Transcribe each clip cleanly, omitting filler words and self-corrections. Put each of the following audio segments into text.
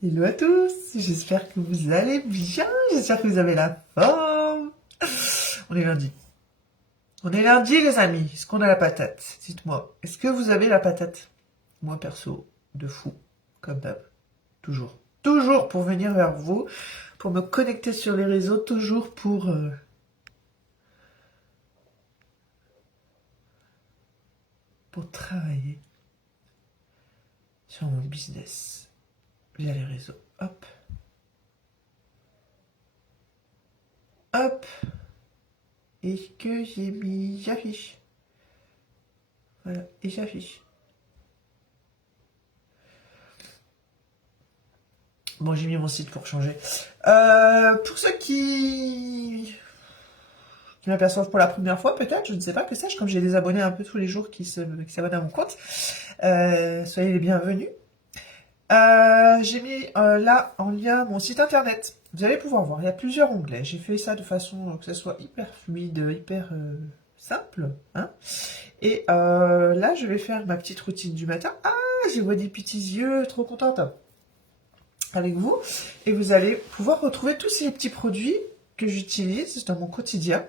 Hello à tous, j'espère que vous allez bien, j'espère que vous avez la forme. On est lundi. On est lundi les amis, est-ce qu'on a la patate? Dites-moi, est-ce que vous avez la patate? Moi perso, de fou, comme d'hab, toujours. Toujours pour venir vers vous, pour me connecter sur les réseaux, toujours pour travailler sur mon business via les réseaux. Hop, hop, et que j'ai mis, j'affiche. Voilà, et j'affiche. Bon, j'ai mis mon site pour changer. Pour ceux qui m'aperçoivent pour la première fois, peut-être, je ne sais pas que sais-je, comme j'ai des abonnés un peu tous les jours qui s'abonnent à mon compte, soyez les bienvenus. J'ai mis là en lien mon site internet. Vous allez pouvoir voir, il y a plusieurs onglets. J'ai fait ça de façon que ça soit hyper fluide, hyper simple. Hein. Et là, je vais faire ma petite routine du matin. Ah, j'ai vois des petits yeux, trop contente avec vous. Et vous allez pouvoir retrouver tous ces petits produits que j'utilise dans mon quotidien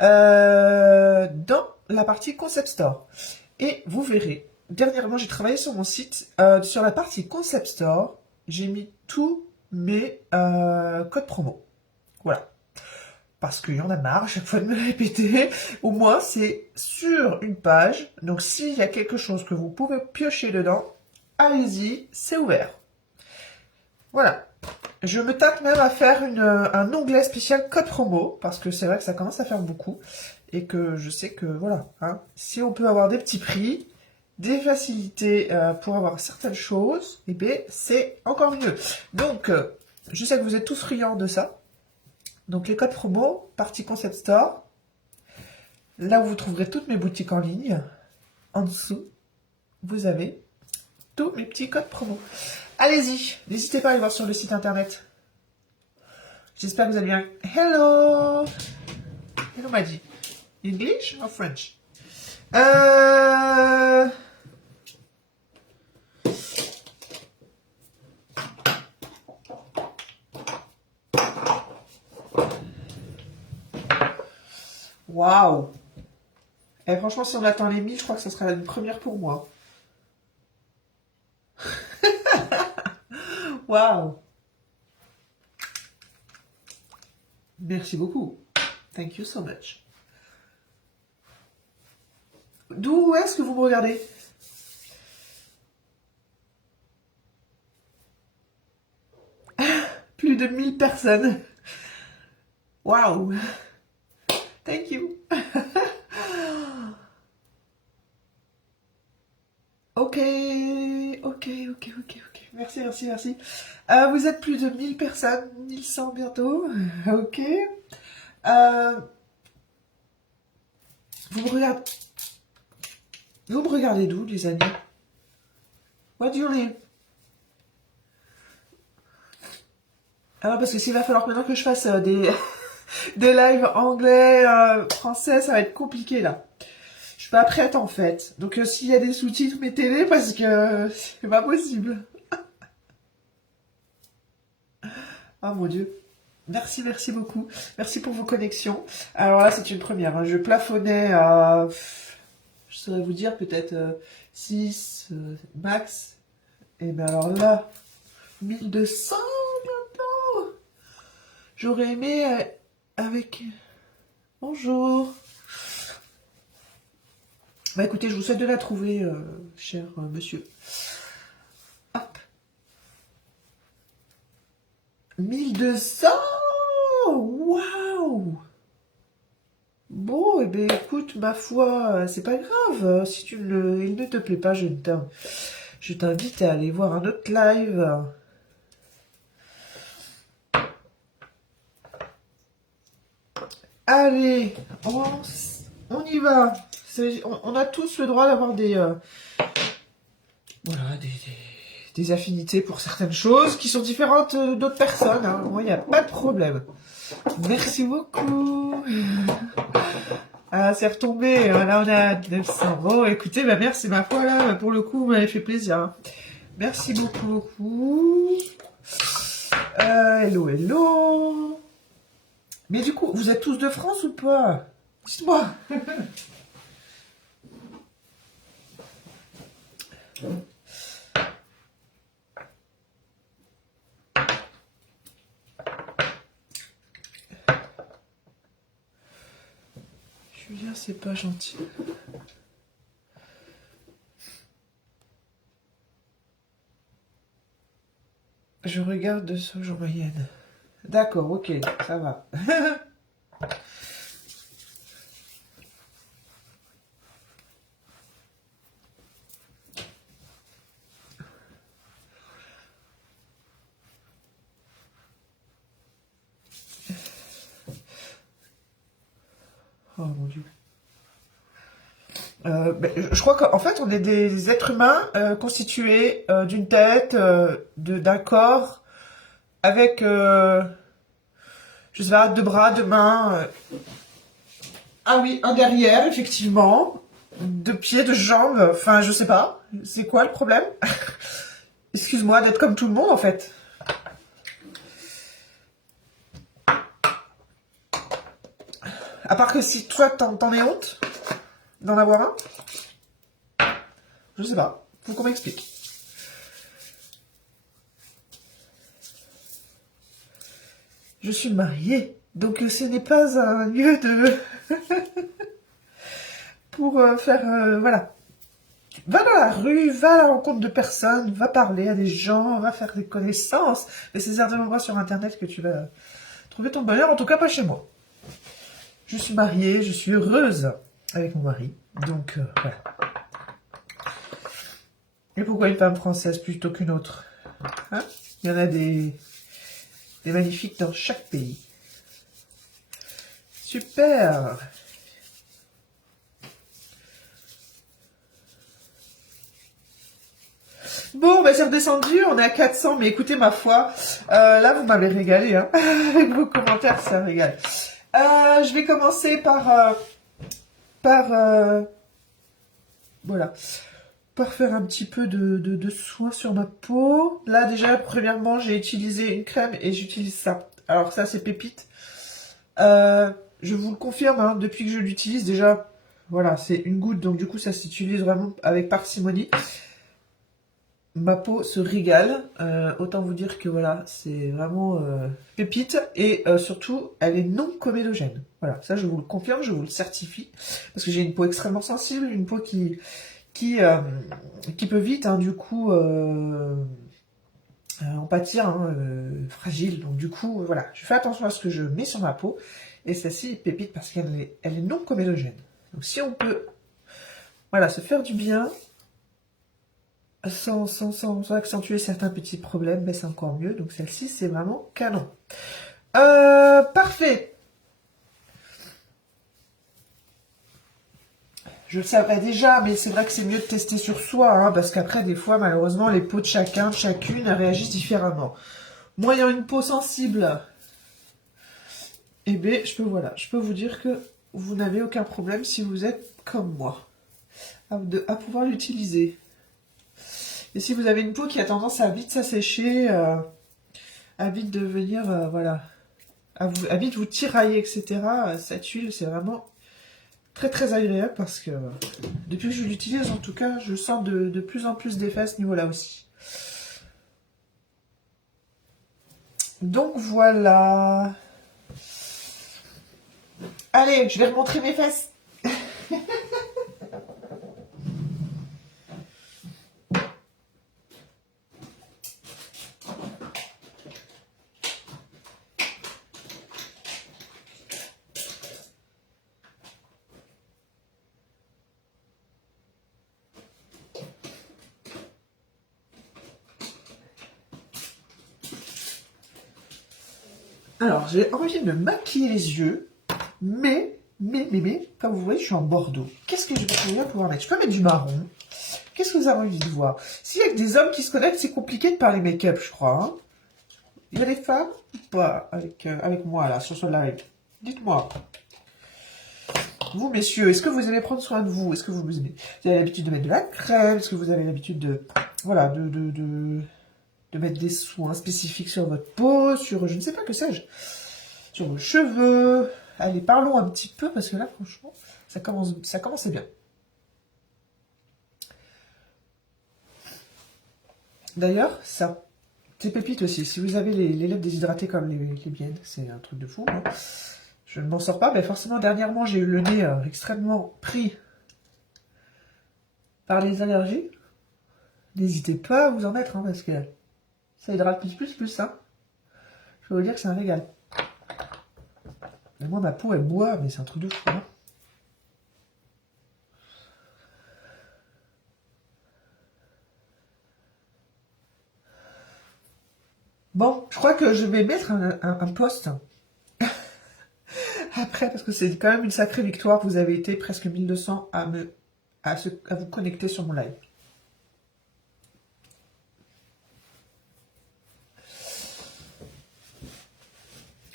dans la partie Concept Store. Et vous verrez, dernièrement, j'ai travaillé sur mon site, sur la partie Concept Store, j'ai mis tous mes codes promo. Voilà. Parce qu'il y en a marre à chaque fois de me le répéter. Au moins, c'est sur une page. Donc, s'il y a quelque chose que vous pouvez piocher dedans, allez-y, c'est ouvert. Voilà. Je me tape même à faire un onglet spécial code promo, parce que c'est vrai que ça commence à faire beaucoup, et que je sais que, voilà, hein, si on peut avoir des petits prix, des facilités pour avoir certaines choses, eh bien, c'est encore mieux. Donc, je sais que vous êtes tous friands de ça. Donc, les codes promo, partie Concept Store, là où vous trouverez toutes mes boutiques en ligne, en dessous, vous avez tous mes petits codes promo. Allez-y, n'hésitez pas à aller voir sur le site internet. J'espère que vous allez bien. Hello! Hello, Maddy. English or French? Waouh! Et franchement, si on attend les 1000, je crois que ça sera une première pour moi. Waouh! Merci beaucoup. Thank you so much. D'où est-ce que vous me regardez? Plus de 1000 personnes. Waouh! Thank you. Ok, ok. Merci, merci, merci. Vous êtes plus de 1000 personnes, 1100 bientôt. Ok. Vous me regardez... Vous me regardez d'où, les amis? Where do you live? Alors, parce que s'il va falloir maintenant que je fasse des, des lives anglais, français, ça va être compliqué, là. Je suis pas prête, en fait. Donc, s'il y a des sous-titres, mettez-les, parce que c'est pas possible. Oh, mon Dieu. Merci, merci beaucoup. Merci pour vos connexions. Alors là, c'est une première. Hein. Je plafonnais à... Je saurais vous dire peut-être 6 max. Et bien alors là, 1200 bientôt. J'aurais aimé avec... Bonjour. Bah écoutez, je vous souhaite de la trouver, cher monsieur. Hop. 1200. Waouh. Bon, eh bien, écoute, ma foi, c'est pas grave. Si il ne te plaît pas, je t'invite à aller voir un autre live. Allez, on y va. On a tous le droit d'avoir voilà, des affinités pour certaines choses qui sont différentes d'autres personnes. Hein. Moi, il n'y a pas de problème. Merci beaucoup. Ah, c'est retombé. Là, on est à 900. Bon, écoutez, merci, ma foi, là, pour le coup, vous m'avez fait plaisir. Hein. Merci beaucoup. Hello, hello. Mais du coup, vous êtes tous de France ou pas? Dites-moi. Julien, c'est pas gentil. Je regarde de sauge en moyenne. D'accord, ok, ça va. Oh mon Dieu. Je crois qu'en fait, on est des êtres humains constitués d'une tête, d'un corps, avec, je sais pas, deux bras, deux mains. Ah oui, un derrière, effectivement. Deux pieds, deux jambes. Enfin, je sais pas. C'est quoi le problème? Excuse-moi d'être comme tout le monde, en fait. À part que si toi, t'en es honte d'en avoir un. Je sais pas. Faut qu'on m'explique. Je suis mariée. Donc ce n'est pas un lieu de... pour faire... voilà. Va dans la rue, va à la rencontre de personnes, va parler à des gens, va faire des connaissances. Mais c'est certainement pas sur Internet que tu vas trouver ton bonheur, en tout cas pas chez moi. Je suis mariée, je suis heureuse avec mon mari. Donc voilà. Et pourquoi une femme française plutôt qu'une autre, hein? Il y en a des magnifiques dans chaque pays. Super! Bon, bah c'est redescendu, on est à 400, mais écoutez, ma foi, là, vous m'avez régalé, hein. Avec vos commentaires, ça régale. Je vais commencer par voilà, par faire un petit peu de soin sur ma peau. Là, déjà, premièrement, j'ai utilisé une crème et j'utilise ça. Alors ça, c'est pépite. Je vous le confirme, hein, depuis que je l'utilise, déjà, voilà, c'est une goutte, donc du coup, ça s'utilise vraiment avec parcimonie. Ma peau se régale, autant vous dire que voilà, c'est vraiment pépite, et surtout, elle est non comédogène. Voilà, ça je vous le confirme, je vous le certifie, parce que j'ai une peau extrêmement sensible, une peau qui peut vite, hein, du coup, en pâtir, hein, fragile. Donc du coup, voilà, je fais attention à ce que je mets sur ma peau, et celle-ci est pépite parce qu'elle est non comédogène. Donc si on peut, voilà, se faire du bien, sans accentuer certains petits problèmes, mais c'est encore mieux. Donc celle-ci, c'est vraiment canon. Parfait. Je le savais déjà, mais c'est vrai que c'est mieux de tester sur soi, hein, parce qu'après, des fois, malheureusement, les peaux de chacun, de chacune, réagissent différemment. Moi, ayant une peau sensible, eh bien, je peux vous dire que vous n'avez aucun problème si vous êtes comme moi, à pouvoir l'utiliser. Et si vous avez une peau qui a tendance à vite s'assécher, à vite devenir, voilà, à vite vous tirailler, etc., cette huile, c'est vraiment très très agréable parce que depuis que je l'utilise, en tout cas, je sens de plus en plus d'effets à ce niveau-là aussi. Donc voilà. Allez, je vais remontrer mes fesses. Alors, j'ai envie de me maquiller les yeux, mais, comme vous voyez, je suis en bordeaux. Qu'est-ce que je vais pouvoir mettre? Je peux mettre du marron. Qu'est-ce que vous avez envie de voir? S'il y a que des hommes qui se connectent, c'est compliqué de parler make-up, je crois. Hein. Il y a des femmes ou pas avec moi, là, sur ce live? Dites-moi. Vous, messieurs, est-ce que vous aimez prendre soin de vous? Est-ce que vous avez l'habitude de mettre de la crème? Est-ce que vous avez l'habitude de... Voilà, de mettre des soins spécifiques sur votre peau, sur je ne sais pas que sais-je, sur vos cheveux. Allez, parlons un petit peu parce que là, franchement, ça commençait bien. D'ailleurs, ça, c'est pépite aussi. Si vous avez les lèvres déshydratées comme les miennes, c'est un truc de fou. Hein. Je ne m'en sors pas, mais forcément, dernièrement, j'ai eu le nez extrêmement pris par les allergies. N'hésitez pas à vous en mettre, hein, parce que ça hydrate plus, hein. Je peux vous dire que c'est un régal. Et moi, ma peau, elle boit, mais c'est un truc de fou, hein. Bon, je crois que je vais mettre un post après, parce que c'est quand même une sacrée victoire. Vous avez été presque 1200 à vous connecter sur mon live.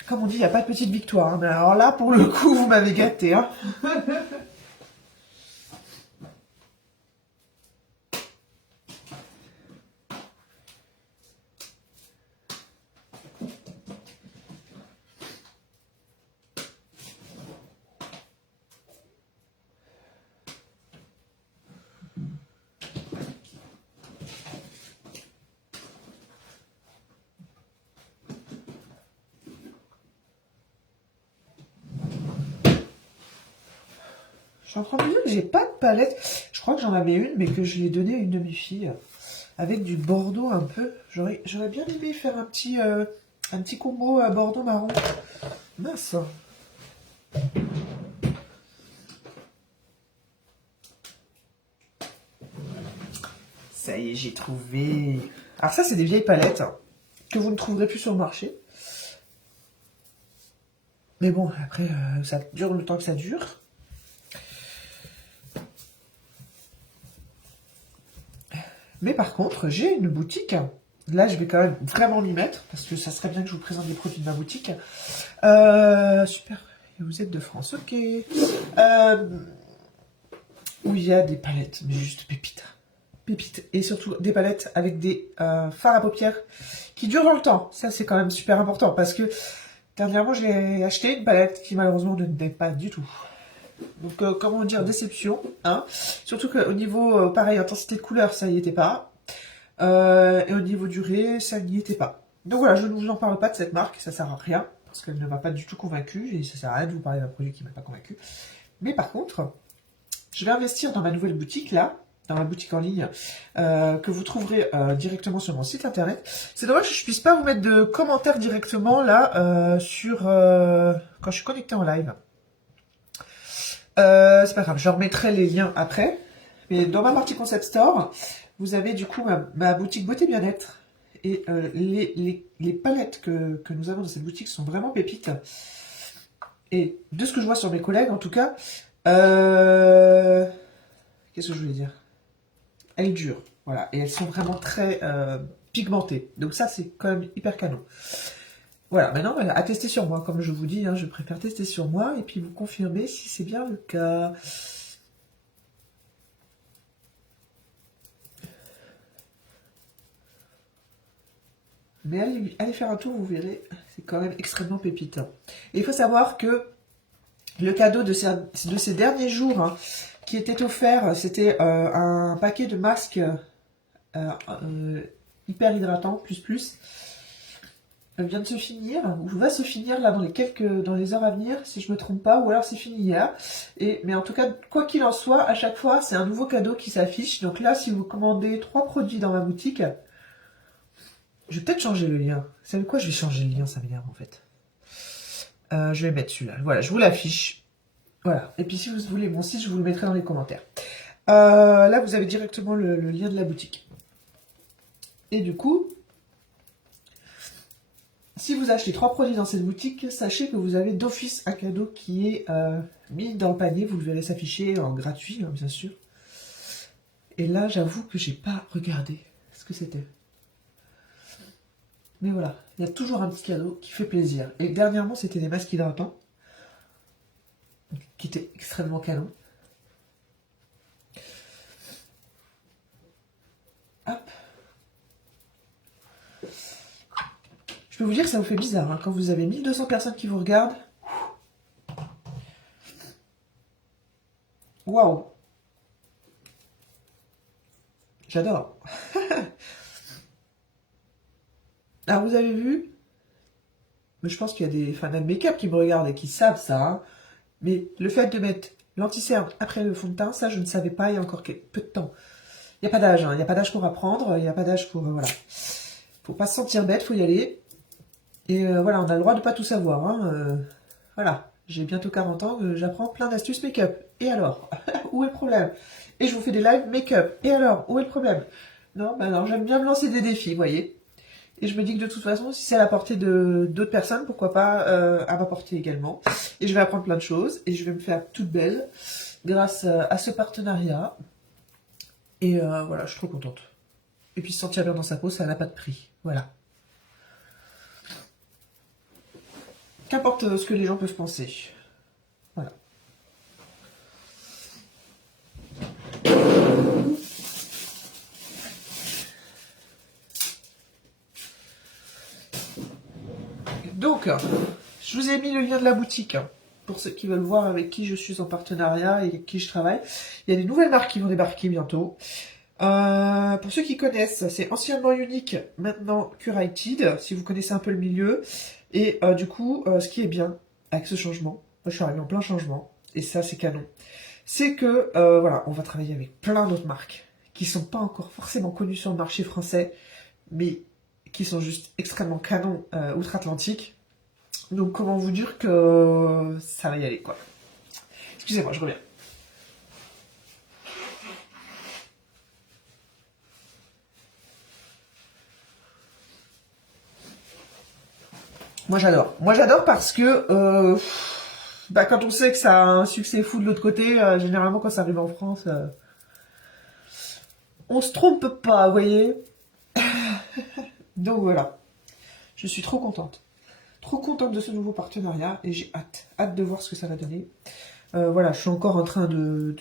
Comme on dit, il n'y a pas de petite victoire. Hein, mais alors là, pour le coup, vous m'avez gâté. Hein. Je suis en train de me dire que j'ai pas de palette. Je crois que j'en avais une, mais que je l'ai donnée à une de mes filles. Avec du bordeaux un peu. J'aurais bien aimé faire un petit combo à bordeaux marron. Mince. Ça y est, j'ai trouvé. Alors ça, c'est des vieilles palettes hein, que vous ne trouverez plus sur le marché. Mais bon, après, ça dure le temps que ça dure. Mais par contre, j'ai une boutique. Là, je vais quand même vraiment m'y mettre, parce que ça serait bien que je vous présente des produits de ma boutique. Super, vous êtes de France, ok. Où il y a des palettes, mais juste pépites. Pépites. Et surtout des palettes avec des fards à paupières qui durent dans le temps. Ça, c'est quand même super important, parce que dernièrement, j'ai acheté une palette qui malheureusement ne tenait pas du tout. Donc, comment dire, déception. Hein. Surtout qu'au niveau, pareil, intensité de couleur, ça n'y était pas. Et au niveau durée, ça n'y était pas. Donc voilà, je ne vous en parle pas de cette marque, ça sert à rien, parce qu'elle ne m'a pas du tout convaincu, et ça sert à rien de vous parler d'un produit qui ne m'a pas convaincu. Mais par contre, je vais investir dans ma nouvelle boutique, là, dans ma boutique en ligne, que vous trouverez directement sur mon site internet. C'est dommage que je puisse pas vous mettre de commentaires directement, là, quand je suis connectée en live. C'est pas grave, je remettrai les liens après. Mais dans ma partie Concept Store, vous avez du coup ma boutique Beauté Bien-être. Et les palettes que nous avons dans cette boutique sont vraiment pépites. Et de ce que je vois sur mes collègues, en tout cas, qu'est-ce que je voulais dire? Elles durent, voilà. Et elles sont vraiment très pigmentées. Donc ça, c'est quand même hyper canon. Voilà, maintenant, à tester sur moi. Comme je vous dis, hein, je préfère tester sur moi et puis vous confirmer si c'est bien le cas. Mais allez faire un tour, vous verrez, c'est quand même extrêmement pépite. Et il faut savoir que le cadeau de ces derniers jours hein, qui était offert, c'était un paquet de masques hyper hydratants, plus. Vient de se finir, ou va se finir là dans les heures à venir, si je me trompe pas, ou alors c'est fini hier. Mais en tout cas, quoi qu'il en soit, à chaque fois, c'est un nouveau cadeau qui s'affiche. Donc là, si vous commandez 3 produits dans ma boutique, je vais peut-être changer le lien. Vous savez quoi? Je vais changer le lien, ça m'énerve en fait. Je vais mettre celui-là. Voilà, je vous l'affiche. Voilà. Et puis si vous voulez mon site, je vous le mettrai dans les commentaires. Là, vous avez directement le lien de la boutique. Et du coup, si vous achetez 3 produits dans cette boutique, sachez que vous avez d'office un cadeau qui est mis dans le panier. Vous le verrez s'afficher en gratuit, hein, bien sûr. Et là, j'avoue que j'ai pas regardé ce que c'était. Mais voilà, il y a toujours un petit cadeau qui fait plaisir. Et dernièrement, c'était des masques hydratants, qui étaient extrêmement canons. Hop. Je peux vous dire que ça vous fait bizarre, hein, quand vous avez 1200 personnes qui vous regardent. Waouh! J'adore. Alors, vous avez vu? Mais je pense qu'il y a des fans de make-up qui me regardent et qui savent ça, hein. Mais le fait de mettre l'anti-cerne après le fond de teint, ça, je ne savais pas il y a encore peu de temps. Il n'y a pas d'âge, hein. Il n'y a pas d'âge pour apprendre, il n'y a pas d'âge pour... voilà. Faut pas se sentir bête, faut y aller. Et voilà, on a le droit de pas tout savoir, hein. Voilà, j'ai bientôt 40 ans, j'apprends plein d'astuces make-up. Et alors? Où est le problème? Et je vous fais des lives make-up. Et alors? Où est le problème? Non, bah alors j'aime bien me lancer des défis, vous voyez. Et je me dis que de toute façon, si c'est à la portée de d'autres personnes, pourquoi pas à ma portée également. Et je vais apprendre plein de choses et je vais me faire toute belle grâce à ce partenariat. Et voilà, je suis trop contente. Et puis se sentir bien dans sa peau, ça n'a pas de prix. Voilà. Qu'importe ce que les gens peuvent penser. Voilà. Donc, je vous ai mis le lien de la boutique, hein, pour ceux qui veulent voir avec qui je suis en partenariat et avec qui je travaille. Il y a des nouvelles marques qui vont débarquer bientôt. Pour ceux qui connaissent, c'est anciennement Unique, maintenant Curated, si vous connaissez un peu le milieu. Et du coup, ce qui est bien avec ce changement, moi je suis arrivée en plein changement, et ça c'est canon, c'est que voilà, on va travailler avec plein d'autres marques qui sont pas encore forcément connues sur le marché français, mais qui sont juste extrêmement canons outre-Atlantique. Donc comment vous dire que ça va y aller, quoi. Excusez-moi, je reviens. Moi j'adore. Moi j'adore parce que quand on sait que ça a un succès fou de l'autre côté, généralement quand ça arrive en France, on se trompe pas, vous voyez. Donc voilà. Je suis trop contente. Trop contente de ce nouveau partenariat et j'ai hâte de voir ce que ça va donner. Voilà, je suis encore en train de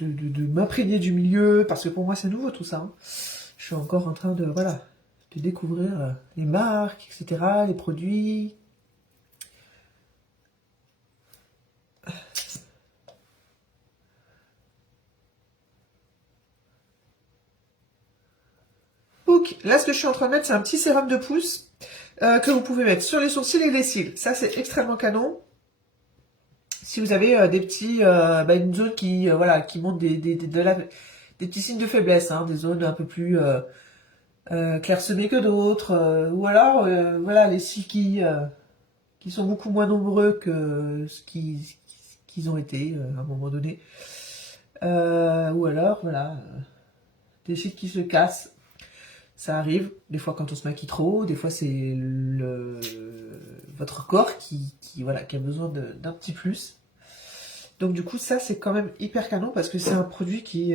m'imprégner du milieu parce que pour moi c'est nouveau tout ça, hein. Je suis encore en train de, voilà, de découvrir les marques, etc., les produits. Donc là ce que je suis en train de mettre c'est un petit sérum de pouce que vous pouvez mettre sur les sourcils et les cils. Ça c'est extrêmement canon. Si vous avez des petits, une zone qui, voilà, qui montre des petits signes de faiblesse, hein, des zones un peu plus clairsemées que d'autres, ou alors, voilà, les cils qui sont beaucoup moins nombreux que ce qu'ils ont été à un moment donné. Ou alors, voilà, des cils qui se cassent. Ça arrive, des fois quand on se maquille trop, des fois c'est votre corps voilà, qui a besoin d'un petit plus. Donc du coup ça c'est quand même hyper canon parce que c'est un produit qui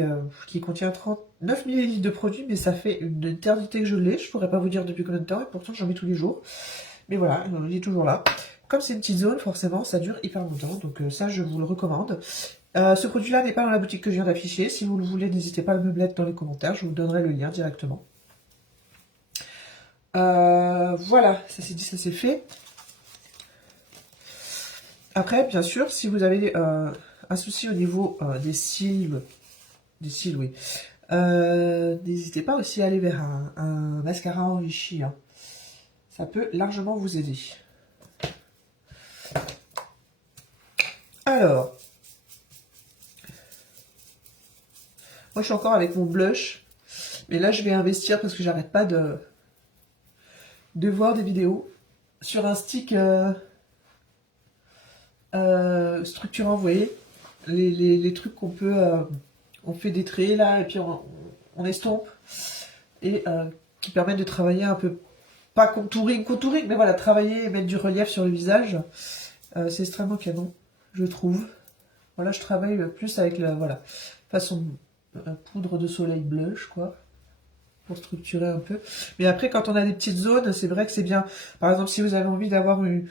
contient 39 ml de produit, mais ça fait une éternité que je l'ai, je pourrais pas vous dire depuis combien de temps et pourtant j'en mets tous les jours. Mais voilà, il est toujours là. Comme c'est une petite zone, forcément ça dure hyper longtemps, donc ça je vous le recommande. Ce produit-là n'est pas dans la boutique que je viens d'afficher, si vous le voulez n'hésitez pas à me mettre dans les commentaires, je vous donnerai le lien directement. Voilà, ça c'est dit, ça c'est fait. Après, bien sûr, si vous avez un souci au niveau des cils, oui, n'hésitez pas aussi à aller vers un mascara enrichi, hein. Ça peut largement vous aider. Alors, moi je suis encore avec mon blush, mais là je vais investir parce que j'arrête pas de voir des vidéos sur un stick structurant, vous voyez, les trucs qu'on peut, on fait des traits là et puis on estompe et qui permettent de travailler un peu, pas contouring, mais voilà, travailler et mettre du relief sur le visage. C'est extrêmement canon, je trouve. Voilà, je travaille le plus avec la, voilà, façon poudre de soleil blush, quoi, pour structurer un peu. Mais après, quand on a des petites zones, c'est vrai que c'est bien. Par exemple, si vous avez envie d'avoir une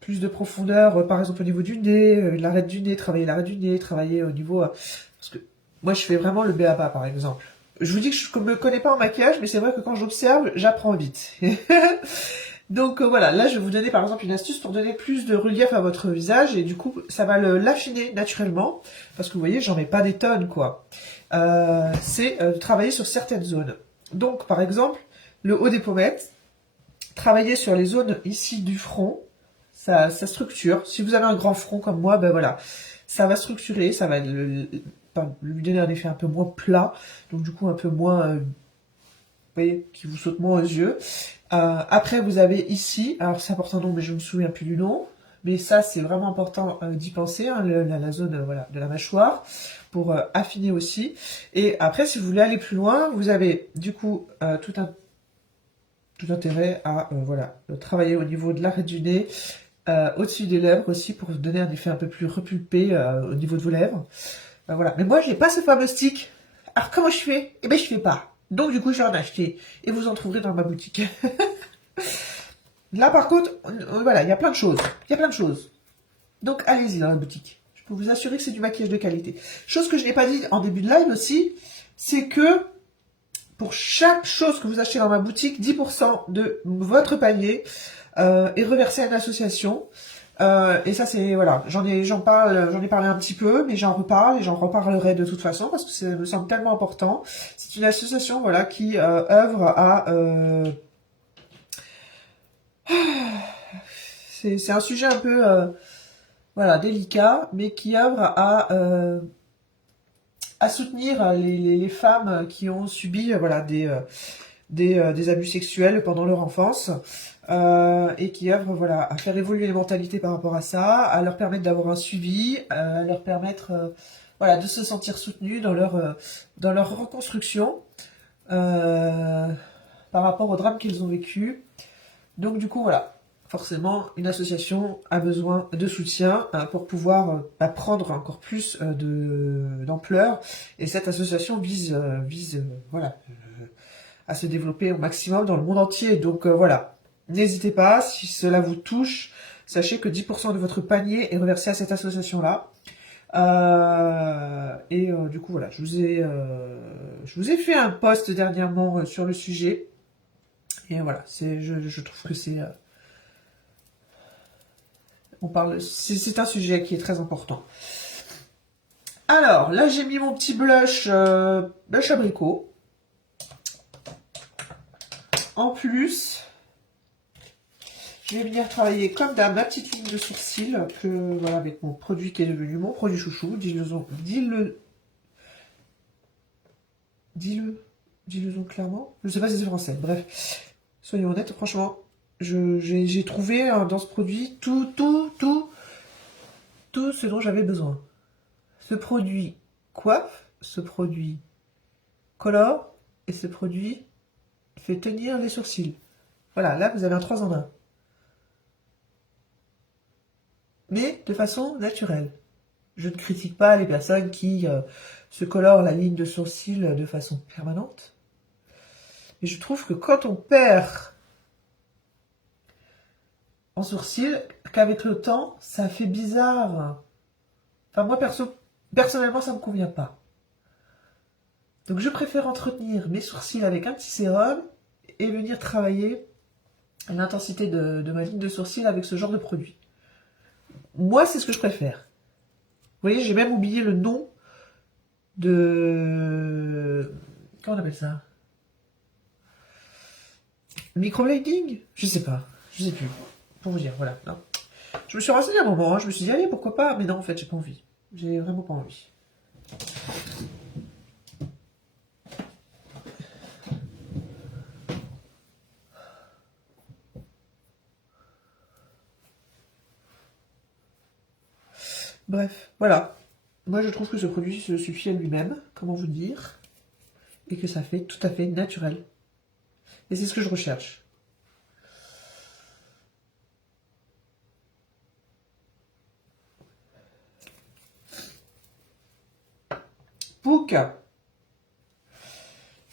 plus de profondeur, par exemple au niveau du nez, l'arête du nez, travailler l'arête du nez, travailler au niveau... parce que moi je fais vraiment le b.a.-ba par exemple. Je vous dis que je ne me connais pas en maquillage, mais c'est vrai que quand j'observe, j'apprends vite. Donc voilà, là je vais vous donner par exemple une astuce pour donner plus de relief à votre visage et du coup ça va l'affiner naturellement parce que vous voyez j'en mets pas des tonnes quoi. C'est de travailler sur certaines zones. Donc par exemple le haut des pommettes, travailler sur les zones ici du front, ça structure. Si vous avez un grand front comme moi, ben voilà, ça va structurer, ça va lui donner un effet un peu moins plat, donc du coup un peu moins, vous voyez, qui vous saute moins aux yeux. Après, vous avez ici, alors ça porte un nom, mais je ne me souviens plus du nom, mais ça, c'est vraiment important d'y penser, hein, la zone voilà, de la mâchoire, pour affiner aussi. Et après, si vous voulez aller plus loin, vous avez du coup tout intérêt à voilà, travailler au niveau de l'arrêt du nez, au-dessus des lèvres aussi, pour donner un effet un peu plus repulpé au niveau de vos lèvres. Voilà. Mais moi, j'ai pas ce fameux stick. Alors, comment je fais? Eh ben, je fais pas. Donc, du coup, j'ai en acheté. Et vous en trouverez dans ma boutique. Là, par contre, voilà, il y a plein de choses. Il y a plein de choses. Donc, allez-y dans la boutique. Je peux vous assurer que c'est du maquillage de qualité. Chose que je n'ai pas dit en début de live aussi, c'est que pour chaque chose que vous achetez dans ma boutique, 10% de votre panier est reversé à une association. Et ça c'est voilà, j'en ai parlé un petit peu, mais j'en reparle et j'en reparlerai de toute façon parce que ça me semble tellement important. C'est une association voilà qui œuvre à c'est un sujet un peu voilà délicat, mais qui œuvre à soutenir les femmes qui ont subi voilà des abus sexuels pendant leur enfance. Et qui œuvrent voilà, à faire évoluer les mentalités par rapport à ça, à leur permettre d'avoir un suivi, à leur permettre voilà, de se sentir soutenus dans leur reconstruction par rapport au drame qu'ils ont vécu. Donc du coup, voilà, forcément, une association a besoin de soutien pour pouvoir prendre encore plus d'ampleur. Et cette association vise voilà, à se développer au maximum dans le monde entier. Donc voilà. N'hésitez pas, si cela vous touche, sachez que 10% de votre panier est reversé à cette association-là. Du coup, voilà, je vous ai fait un post dernièrement sur le sujet. Et voilà, je trouve que c'est un sujet qui est très important. Alors, là, j'ai mis mon petit blush abricot. En plus, je vais venir travailler comme d'hab ma petite ligne de sourcils que voilà avec mon produit qui est devenu mon produit chouchou. Dis-le clairement. Je sais pas si c'est français. Bref, soyons honnêtes. Franchement, j'ai trouvé dans ce produit tout ce dont j'avais besoin. Ce produit coiffe, ce produit colore et ce produit fait tenir les sourcils. Voilà, là vous avez un 3 en 1. Mais de façon naturelle. Je ne critique pas les personnes qui se colorent la ligne de sourcil de façon permanente. Mais je trouve que quand on perd en sourcil, qu'avec le temps, ça fait bizarre. Enfin, moi, personnellement, ça ne me convient pas. Donc, je préfère entretenir mes sourcils avec un petit sérum et venir travailler l'intensité de ma ligne de sourcil avec ce genre de produit. Moi, c'est ce que je préfère. Vous voyez, j'ai même oublié le nom de... Comment on appelle ça? Microblading? Je sais pas. Je sais plus. Pour vous dire, voilà. Non. Je me suis renseignée un moment, hein. Je me suis dit, allez, pourquoi pas? Mais non, en fait, j'ai pas envie. J'ai vraiment pas envie. Bref, voilà. Moi, je trouve que ce produit se suffit à lui-même, comment vous dire, et que ça fait tout à fait naturel. Et c'est ce que je recherche. Pouk.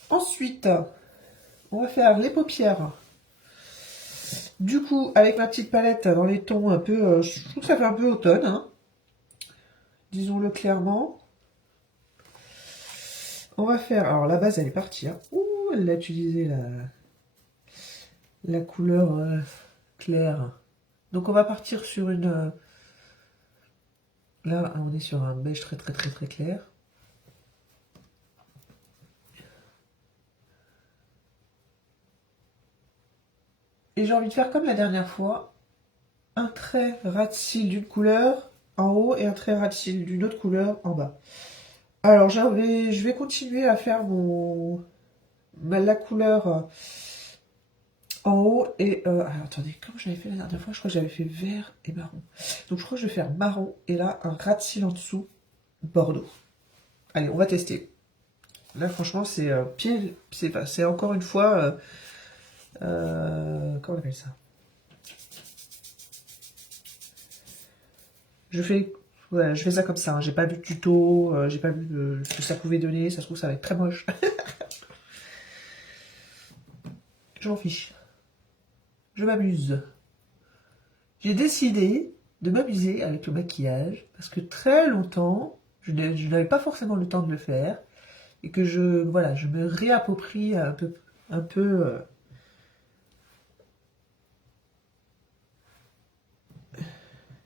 Ensuite, on va faire les paupières. Du coup, avec ma petite palette dans les tons un peu... je trouve que ça fait un peu automne, hein. Disons-le clairement. On va faire... Alors, la base, elle est partie. Hein. Ouh, elle a utilisé la couleur claire. Donc, on va partir sur une... là, on est sur un beige très, très, très, très clair. Et j'ai envie de faire comme la dernière fois. Un trait ras de cils d'une couleur en haut et un trait ras de cils d'une autre couleur en bas. Alors, je vais continuer à faire la couleur en haut et... alors, attendez, comment j'avais fait la dernière fois? Je crois que j'avais fait vert et marron. Donc, je crois que je vais faire marron et là, un ras de cils en dessous, bordeaux. Allez, on va tester. Là, franchement, c'est pile... C'est encore une fois... comment on appelle ça? Je fais ça comme ça. Hein. J'ai pas vu de tuto, j'ai pas vu ce que ça pouvait donner. Ça se trouve, ça va être très moche. Je m'en fiche. Je m'amuse. J'ai décidé de m'amuser avec le maquillage parce que très longtemps, je n'avais pas forcément le temps de le faire et que voilà, je me réapproprie un peu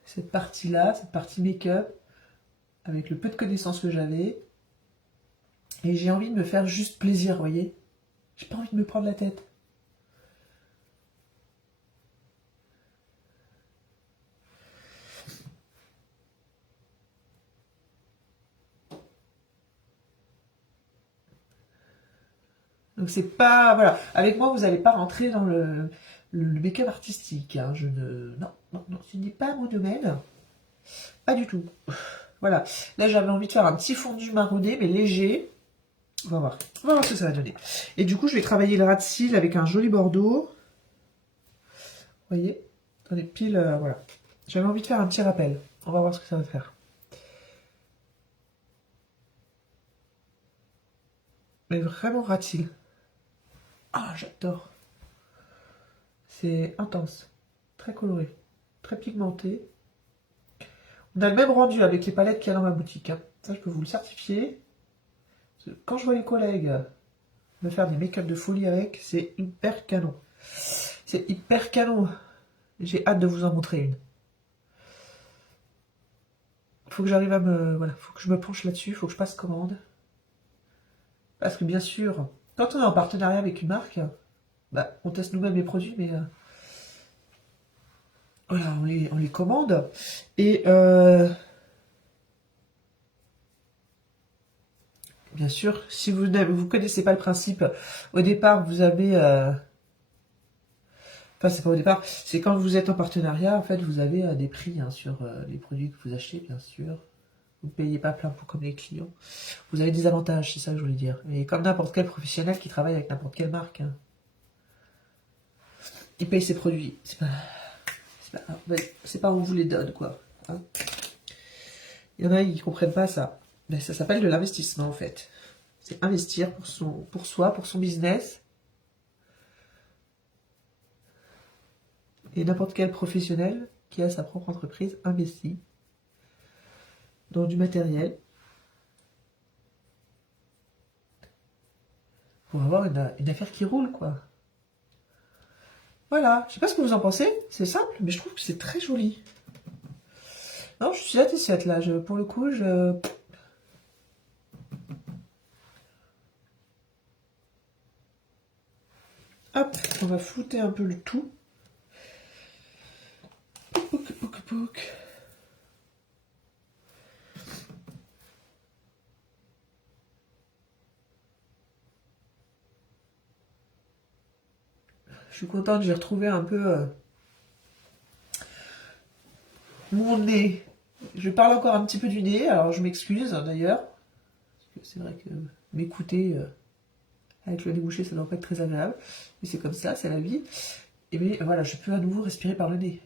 cette partie-là, cette partie make-up, avec le peu de connaissances que j'avais. Et j'ai envie de me faire juste plaisir, vous voyez. J'ai pas envie de me prendre la tête. Donc c'est pas... Voilà. Avec moi, vous n'allez pas rentrer dans le make-up artistique. Hein. Non, non, non, ce n'est pas mon domaine. Pas du tout. Voilà. Là, j'avais envie de faire un petit fondu marronné, mais léger. On va voir. On va voir ce que ça va donner. Et du coup, je vais travailler le ras de cils avec un joli bordeaux. Vous voyez? Dans les piles, voilà. J'avais envie de faire un petit rappel. On va voir ce que ça va faire. Mais vraiment ras de cils. Ah, j'adore. C'est intense. Très coloré. Très pigmenté. On a le même rendu avec les palettes qu'il y a dans ma boutique. Hein. Ça, je peux vous le certifier. Quand je vois les collègues me faire des make-up de folie avec, c'est hyper canon. C'est hyper canon. J'ai hâte de vous en montrer une. Faut que j'arrive à me... Voilà, faut que je me penche là-dessus, faut que je passe commande. Parce que bien sûr, quand on est en partenariat avec une marque, bah, on teste nous-mêmes les produits, mais... voilà, on les commande. Et... bien sûr, si vous ne connaissez pas le principe, au départ, vous avez... enfin, c'est pas au départ, c'est quand vous êtes en partenariat, en fait, vous avez des prix hein, sur les produits que vous achetez, bien sûr. Vous ne payez pas plein pot comme les clients. Vous avez des avantages, c'est ça que je voulais dire. Et comme n'importe quel professionnel qui travaille avec n'importe quelle marque, hein, il paye ses produits. C'est pas on vous les donne, quoi. Hein. Il y en a qui comprennent pas ça. Mais ça s'appelle de l'investissement, en fait. C'est investir pour soi, pour son business. Et n'importe quel professionnel qui a sa propre entreprise investit dans du matériel pour avoir une affaire qui roule, quoi. Voilà, je sais pas ce que vous en pensez, c'est simple, mais je trouve que c'est très joli. Non, je suis satisfaite là, pour le coup, hop, on va flouter un peu le tout. Pouc, pouc, pouc. Je suis contente, j'ai retrouvé un peu mon nez. Je parle encore un petit peu du nez, alors je m'excuse d'ailleurs. C'est vrai que m'écouter avec le nez bouché, ça doit pas être très agréable. Mais c'est comme ça, c'est la vie. Et bien voilà, je peux à nouveau respirer par le nez.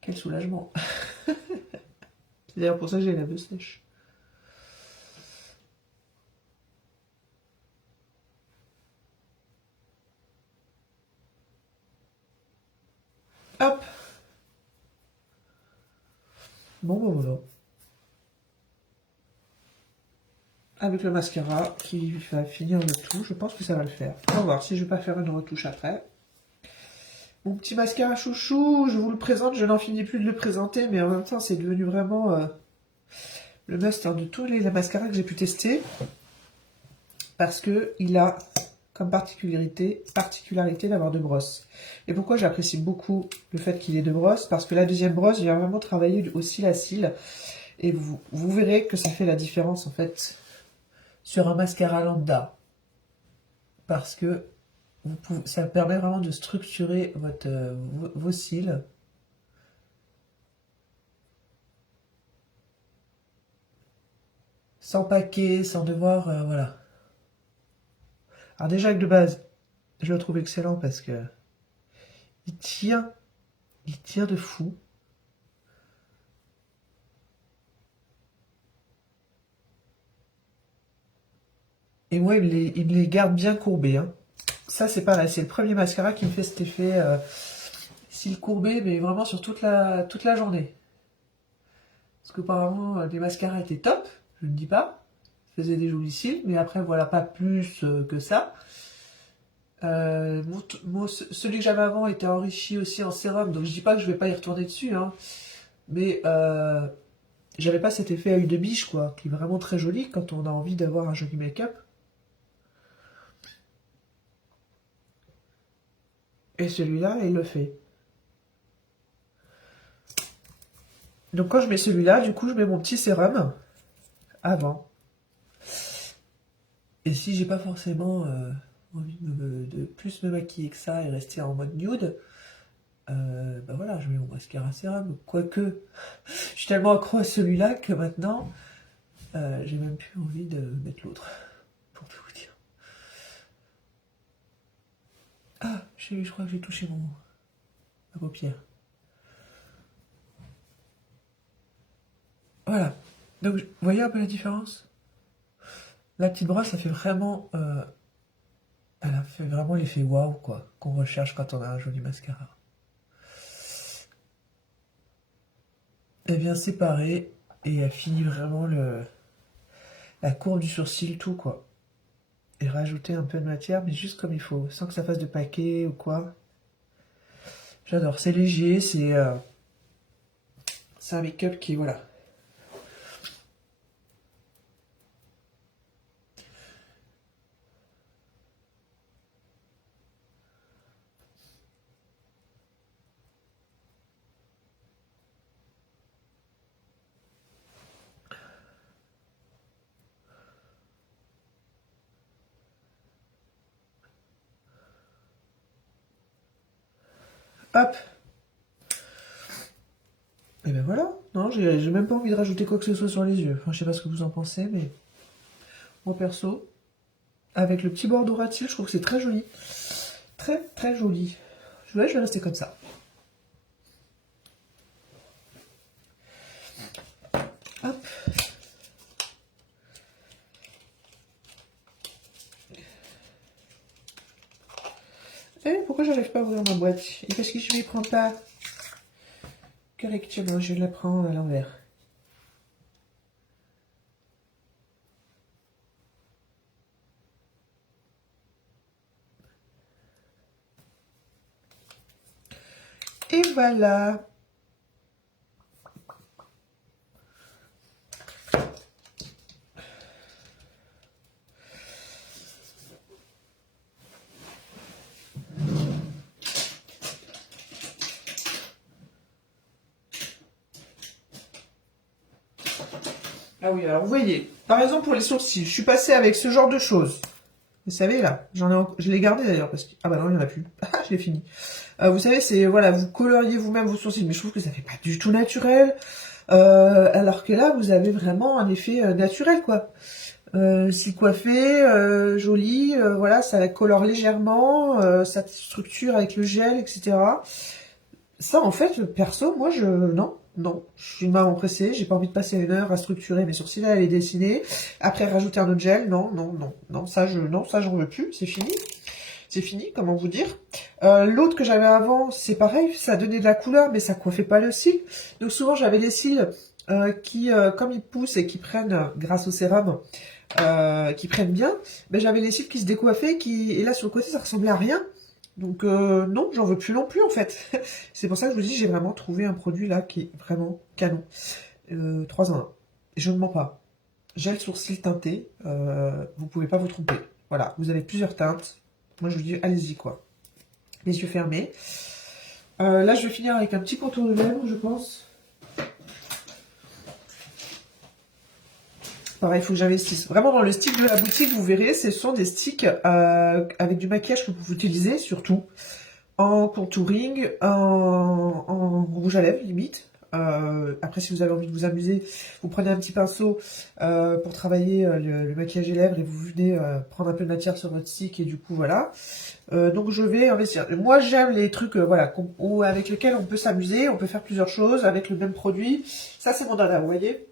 Quel soulagement. C'est d'ailleurs pour ça que j'ai la vue sèche. Hop. Bon, voilà. avec le mascara qui va finir le tout. Je pense que ça va le faire. On va voir si je vais pas faire une retouche après. Mon petit mascara chouchou, je vous le présente. Je n'en finis plus de le présenter, mais en même temps, c'est devenu vraiment le must de tous les mascaras que j'ai pu tester. Parce que il a comme particularité d'avoir deux brosses. Et pourquoi j'apprécie beaucoup le fait qu'il ait deux brosses? Parce que la deuxième brosse vient vraiment travailler au cil à cil. Et vous verrez que ça fait la différence en fait sur un mascara lambda. Parce que ça permet vraiment de structurer vos cils. Sans paquet, sans devoir... voilà. Alors déjà que de base, je le trouve excellent parce que il tient de fou. Et moi, il me les garde bien courbés. Hein. Ça, c'est pareil, c'est le premier mascara qui me fait cet effet cils courbés, mais vraiment sur toute la journée. Parce qu'auparavant, les mascaras étaient top, je ne dis pas. Faisait des jolis cils, mais après, voilà, pas plus que ça. Celui que j'avais avant était enrichi aussi en sérum, donc je dis pas que je vais pas y retourner dessus, hein, mais j'avais pas cet effet œil de biche, quoi, qui est vraiment très joli quand on a envie d'avoir un joli make-up. Et celui-là, il le fait. Donc quand je mets celui-là, du coup, je mets mon petit sérum avant. Et si j'ai pas forcément envie de plus me maquiller que ça et rester en mode nude, bah voilà, je mets mon mascara sérum. Quoique, je suis tellement accro à celui-là que maintenant, j'ai même plus envie de mettre l'autre, pour tout vous dire. Ah, je crois que j'ai touché ma paupière. Voilà. Donc, vous voyez un peu la différence? La petite brosse, ça fait vraiment... elle a fait vraiment l'effet waouh, quoi, qu'on recherche quand on a un joli mascara. Elle vient séparer et elle finit vraiment la courbe du sourcil, tout, quoi. Et rajouter un peu de matière, mais juste comme il faut, sans que ça fasse de paquet ou quoi. J'adore, c'est léger, c'est un make-up qui, voilà. Hop. Et ben voilà. Non, j'ai même pas envie de rajouter quoi que ce soit sur les yeux. Enfin, je sais pas ce que vous en pensez, mais moi perso, avec le petit bordeaux rat de cils, je trouve que c'est très joli. Très très joli. Je vais rester comme ça. Hop. Eh, pourquoi j'arrive pas à ouvrir ma boîte? Et parce que je ne m'y prends pas correctement, je la prends à l'envers. Et voilà. Ah oui, alors vous voyez, par exemple pour les sourcils, je suis passée avec ce genre de choses. Vous savez là, je l'ai gardé d'ailleurs parce que... Ah bah non, il n'y en a plus. Ah, je l'ai fini. Vous savez, c'est, voilà, vous coloriez vous-même vos sourcils, mais je trouve que ça fait pas du tout naturel. Alors que là, vous avez vraiment un effet naturel, quoi. C'est coiffé, joli, voilà, ça colore légèrement, ça structure avec le gel, etc. Ça, en fait, perso, moi, non, je suis une maman pressée, j'ai pas envie de passer une heure à structurer mes sourcils, à les dessiner, après rajouter un autre gel, non, ça, j'en veux plus, c'est fini, comment vous dire. L'autre que j'avais avant, c'est pareil, ça donnait de la couleur, mais ça coiffait pas le cil. Donc souvent, j'avais des cils qui, comme ils poussent et qui prennent, grâce au sérum, qui prennent bien, ben, j'avais les cils qui se décoiffaient, et là sur le côté ça ressemblait à rien. Donc non, j'en veux plus non plus en fait. C'est pour ça que je vous dis, j'ai vraiment trouvé un produit là qui est vraiment canon. 3 en 1. Je ne mens pas. Gel sourcil teinté, vous pouvez pas vous tromper. Voilà, vous avez plusieurs teintes. Moi je vous dis, allez-y quoi. Les yeux fermés. Là je vais finir avec un petit contour de lèvres, je pense. Pareil, il faut que j'investisse. Vraiment, dans le stick de la boutique, vous verrez, ce sont des sticks avec du maquillage que vous pouvez utiliser, surtout en contouring, en rouge à lèvres, limite. Après, si vous avez envie de vous amuser, vous prenez un petit pinceau pour travailler le maquillage des lèvres et vous venez prendre un peu de matière sur votre stick et du coup, voilà. Donc, je vais investir. Moi, j'aime les trucs voilà, avec lesquels on peut s'amuser, on peut faire plusieurs choses avec le même produit. Ça, c'est mon dada, vous voyez.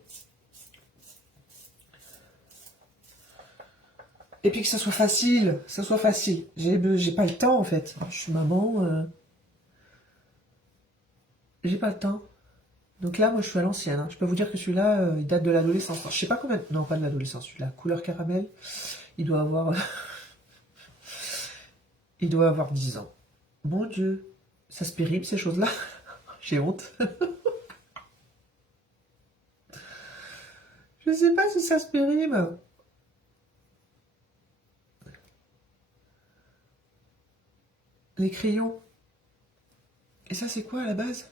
Et puis que ça soit facile, J'ai pas le temps en fait. Je suis maman, j'ai pas le temps. Donc là, moi je suis à l'ancienne. Hein. Je peux vous dire que celui-là, il date de l'adolescence. Je sais pas combien. Non, pas de l'adolescence, celui-là. Couleur caramel, il doit avoir. il doit avoir 10 ans. Mon Dieu, ça se périme ces choses-là. J'ai honte. Je sais pas si ça se périme. Les crayons. Et ça, c'est quoi à la base?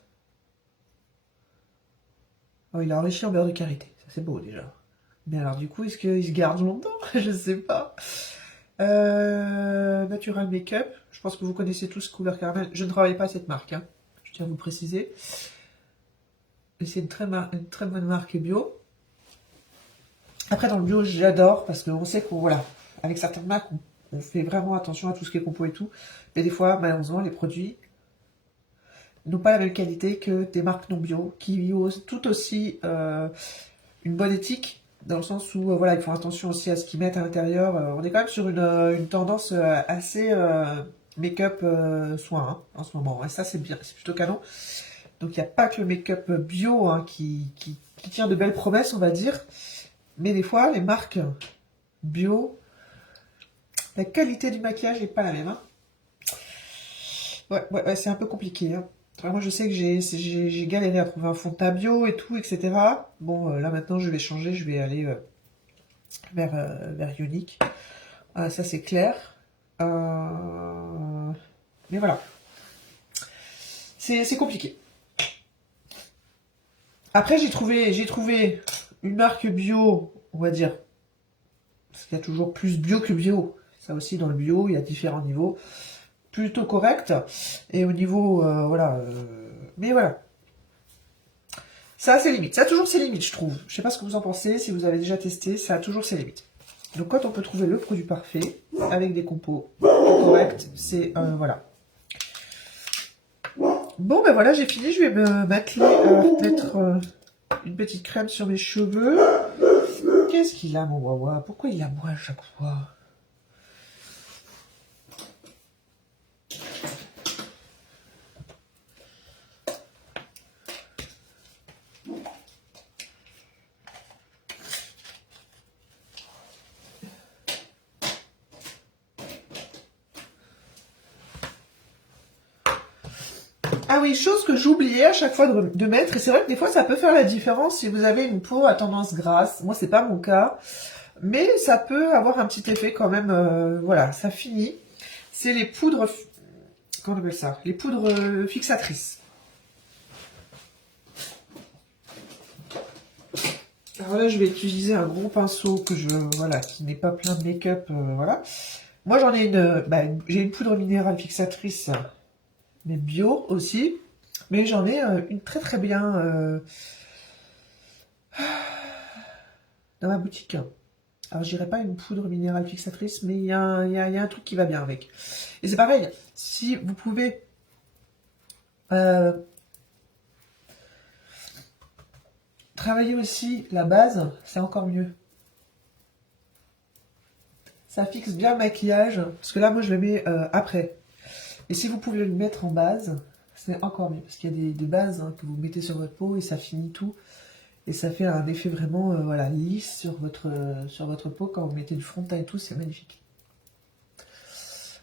Oh, il a enrichi en beurre de karité. Ça, c'est beau déjà. Mais alors, du coup, est-ce qu'il se garde longtemps? Je sais pas. Natural Makeup. Je pense que vous connaissez tous couleur caramel. Je ne travaille pas à cette marque. Hein. Je tiens à vous préciser. Et c'est une très bonne marque bio. Après, dans le bio, j'adore parce qu'on sait qu'on, voilà, avec certaines marques, on fait vraiment attention à tout ce qui est compo et tout. Mais des fois, malheureusement, les produits n'ont pas la même qualité que des marques non bio qui ont tout aussi une bonne éthique dans le sens où voilà, ils font attention aussi à ce qu'ils mettent à l'intérieur. On est quand même sur une tendance assez make-up soin hein, en ce moment. Et ça, c'est bien, c'est plutôt canon. Donc, il n'y a pas que le make-up bio hein, qui tient de belles promesses, on va dire. Mais des fois, les marques bio, la qualité du maquillage n'est pas la même. Hein. Ouais, c'est un peu compliqué. Hein. Enfin, moi, je sais que j'ai galéré à trouver un fond de teint bio et tout, etc. Bon, là, maintenant, je vais changer. Je vais aller vers Ionic. Ça, c'est clair. Mais voilà. C'est compliqué. Après, j'ai trouvé une marque bio, on va dire. Parce qu'il y a toujours plus bio que bio. Ça aussi, dans le bio, il y a différents niveaux. Plutôt correct. Et au niveau, voilà. Mais voilà. Ça a ses limites. Ça a toujours ses limites, je trouve. Je sais pas ce que vous en pensez. Si vous avez déjà testé, ça a toujours ses limites. Donc quand on peut trouver le produit parfait, avec des compos corrects, c'est... voilà. Bon, ben voilà, j'ai fini. Je vais me m'atteler à mettre une petite crème sur mes cheveux. Qu'est-ce qu'il a, mon wawa? Pourquoi il a moi à chaque fois? Ah oui, chose que j'oubliais à chaque fois de mettre, et c'est vrai que des fois ça peut faire la différence si vous avez une peau à tendance grasse. Moi, c'est pas mon cas, mais ça peut avoir un petit effet quand même. Voilà, ça finit. C'est les poudres, comment on appelle ça? Les poudres fixatrices. Alors là, je vais utiliser un gros pinceau voilà, qui n'est pas plein de make-up, voilà. Moi, j'en ai j'ai une poudre minérale fixatrice, mais bio aussi. Mais j'en ai une très très bien dans ma boutique. Alors, je dirais pas une poudre minérale fixatrice, mais il y a un truc qui va bien avec. Et c'est pareil, si vous pouvez travailler aussi la base, c'est encore mieux. Ça fixe bien le maquillage, parce que là, moi, je le mets après. Et si vous pouvez le mettre en base, c'est encore mieux. Parce qu'il y a des bases hein, que vous mettez sur votre peau et ça finit tout. Et ça fait un effet vraiment voilà, lisse sur votre peau. Quand vous mettez du fond de teint et tout, c'est magnifique.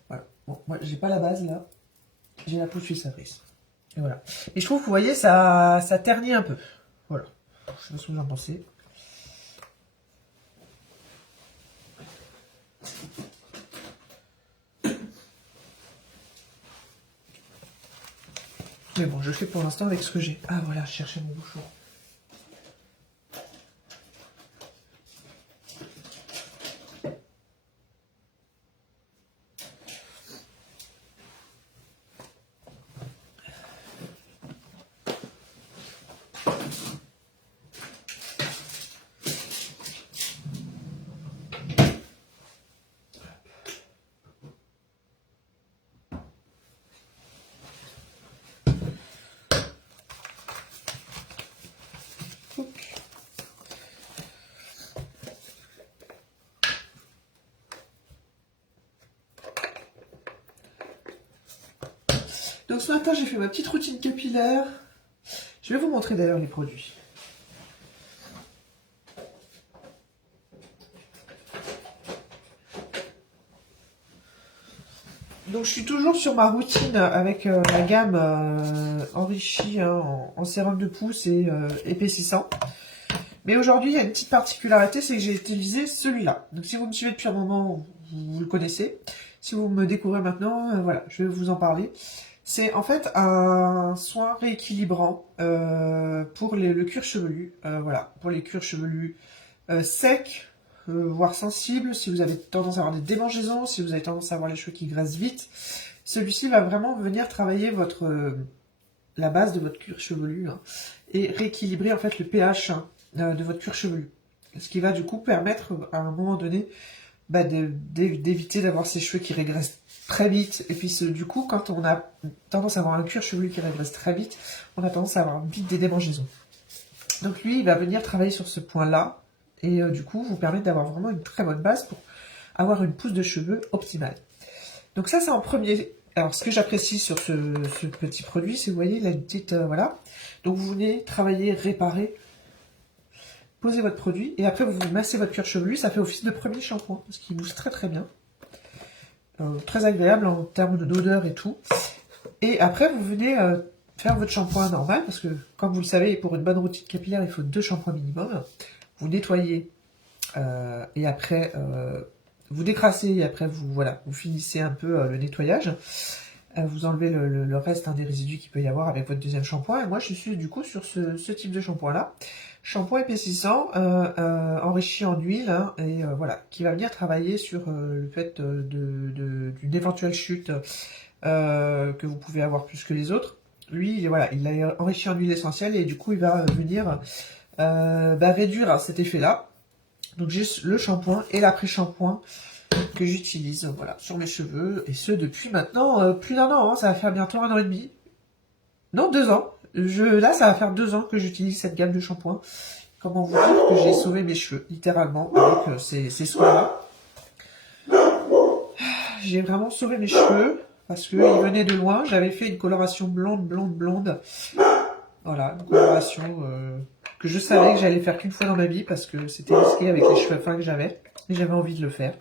Voilà. Bon, moi, j'ai pas la base là. J'ai la peau utilisatrice. Et voilà. Et je trouve que vous voyez, ça ternit un peu. Voilà. Je sais pas ce que vous en pensez. Mais bon, je fais pour l'instant avec ce que j'ai. Ah voilà, je cherchais mon bouchon. Donc ce matin, j'ai fait ma petite routine capillaire. Je vais vous montrer d'ailleurs les produits. Donc je suis toujours sur ma routine avec la gamme enrichie hein, en sérum de pousse et épaississant. Mais aujourd'hui, il y a une petite particularité, c'est que j'ai utilisé celui-là. Donc si vous me suivez depuis un moment, vous le connaissez. Si vous me découvrez maintenant, voilà, je vais vous en parler. C'est en fait un soin rééquilibrant pour le cuir chevelu. Voilà, pour les cuirs chevelus secs, voire sensibles, si vous avez tendance à avoir des démangeaisons, si vous avez tendance à avoir les cheveux qui graissent vite. Celui-ci va vraiment venir travailler la base de votre cuir chevelu hein, et rééquilibrer en fait le pH hein, de votre cuir chevelu. Ce qui va du coup permettre à un moment donné bah, d'éviter d'avoir ces cheveux qui régressent très vite. Et puis du coup, quand on a tendance à avoir un cuir chevelu qui régresse très vite, on a tendance à avoir vite des démangeaisons. Donc lui, il va venir travailler sur ce point-là et du coup vous permettre d'avoir vraiment une très bonne base pour avoir une pousse de cheveux optimale. Donc ça, c'est en premier. Alors ce que j'apprécie sur ce petit produit, c'est vous voyez, la petite voilà. Donc vous venez travailler, réparer, poser votre produit et après vous massez votre cuir chevelu. Ça fait office de premier shampoing parce qu'il mousse très très bien. Très agréable en termes d'odeur et tout. Et après vous venez faire votre shampoing normal parce que comme vous le savez, pour une bonne routine capillaire, il faut 2 shampoings minimum. Vous nettoyez et après vous décrassez et après vous finissez un peu le nettoyage. Vous enlevez le reste des résidus qu'il peut y avoir avec votre deuxième shampoing. Et moi je suis du coup sur ce type de shampoing là. Shampoing épaississant, enrichi en huile, hein, et voilà, qui va venir travailler sur le fait d'une éventuelle chute que vous pouvez avoir plus que les autres. Lui, voilà, il l'a enrichi en huile essentielle et du coup, il va venir réduire cet effet-là. Donc, juste le shampoing et l'après-shampoing que j'utilise, voilà, sur mes cheveux, et ce depuis maintenant plus d'1 an, hein, ça va faire bientôt 1 an et demi. Non, 2 ans. Là, ça va faire 2 ans que j'utilise cette gamme de shampoing. Comment vous dire que j'ai sauvé mes cheveux, littéralement, avec ces soins-là. J'ai vraiment sauvé mes cheveux, parce qu'ils venaient de loin. J'avais fait une coloration blonde, blonde, blonde. Voilà, une coloration que je savais que j'allais faire qu'une fois dans ma vie, parce que c'était risqué avec les cheveux fins que j'avais. Et j'avais envie de le faire.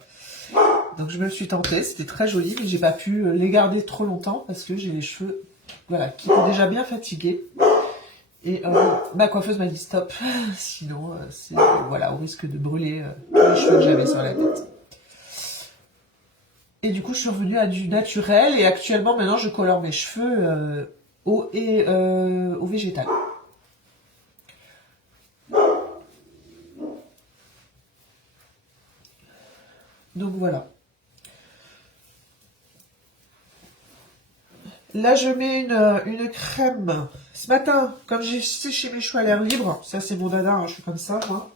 Donc je me suis tentée, c'était très joli, mais j'ai pas pu les garder trop longtemps, parce que j'ai les cheveux... Voilà, qui était déjà bien fatigué. Et ma coiffeuse m'a dit stop, sinon c'est voilà, au risque de brûler les cheveux que j'avais sur la tête. Et du coup, je suis revenue à du naturel et actuellement, maintenant, je colore mes cheveux au végétal. Donc voilà. Là, je mets une crème. Ce matin, comme j'ai séché mes cheveux à l'air libre, ça c'est mon dada, hein, je suis comme ça, moi.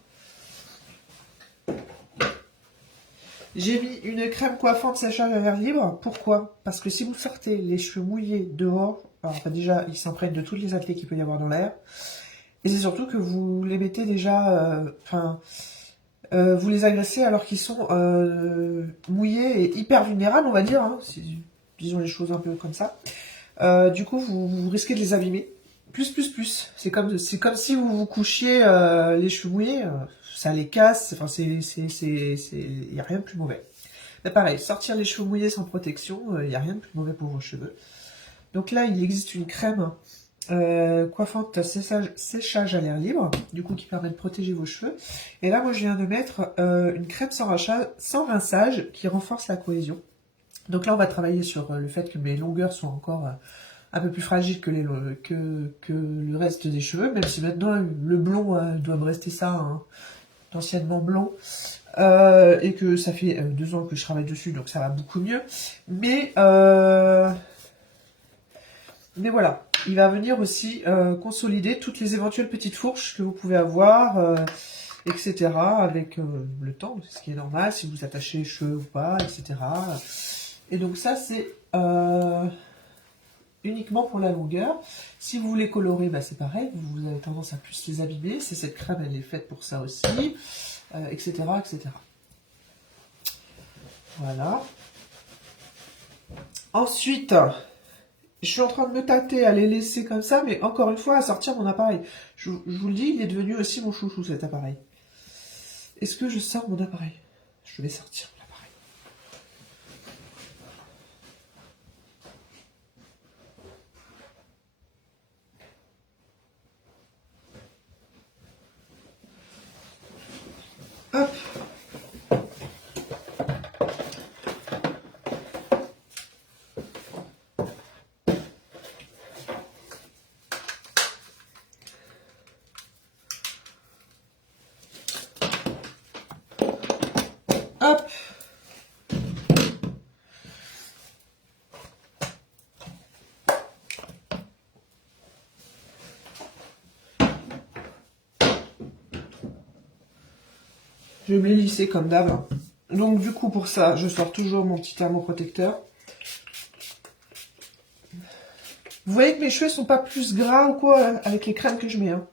J'ai mis une crème coiffante séchage à l'air libre. Pourquoi? Parce que si vous sortez les cheveux mouillés dehors, alors déjà, ils s'imprègnent de toutes les saletés qu'il peut y avoir dans l'air. Et c'est surtout que vous les mettez déjà... vous les agressez alors qu'ils sont mouillés et hyper vulnérables, on va dire. Hein, disons les choses un peu comme ça. Du coup, vous risquez de les abîmer. plus. C'est comme si vous vous couchiez les cheveux mouillés, ça les casse, enfin il n'y a rien de plus mauvais. Mais pareil, sortir les cheveux mouillés sans protection, il n'y a rien de plus mauvais pour vos cheveux. Donc là, il existe une crème coiffante séchage à l'air libre, du coup qui permet de protéger vos cheveux. Et là, moi je viens de mettre une crème sans rinçage qui renforce la cohésion. Donc là, on va travailler sur le fait que mes longueurs soient encore un peu plus fragiles que le reste des cheveux, même si maintenant le blond doit me rester ça, hein, anciennement blond. Et que ça fait 2 ans que je travaille dessus, donc ça va beaucoup mieux. Mais voilà, il va venir aussi consolider toutes les éventuelles petites fourches que vous pouvez avoir, etc. avec le temps, ce qui est normal, si vous attachez les cheveux ou pas, etc. Et donc ça, c'est uniquement pour la longueur. Si vous voulez colorer, bah, c'est pareil, vous avez tendance à plus les abîmer. C'est cette crème, elle est faite pour ça aussi, etc., etc. Voilà. Ensuite, je suis en train de me tâter à les laisser comme ça, mais encore une fois, à sortir mon appareil. Je vous le dis, il est devenu aussi mon chouchou, cet appareil. Est-ce que je sors mon appareil? Je vais sortir mon appareil. Hop. Hop. Je vais me les lisser comme d'hab. Donc du coup pour ça, je sors toujours mon petit thermoprotecteur. Vous voyez que mes cheveux sont pas plus gras ou quoi avec les crèmes que je mets. Hein.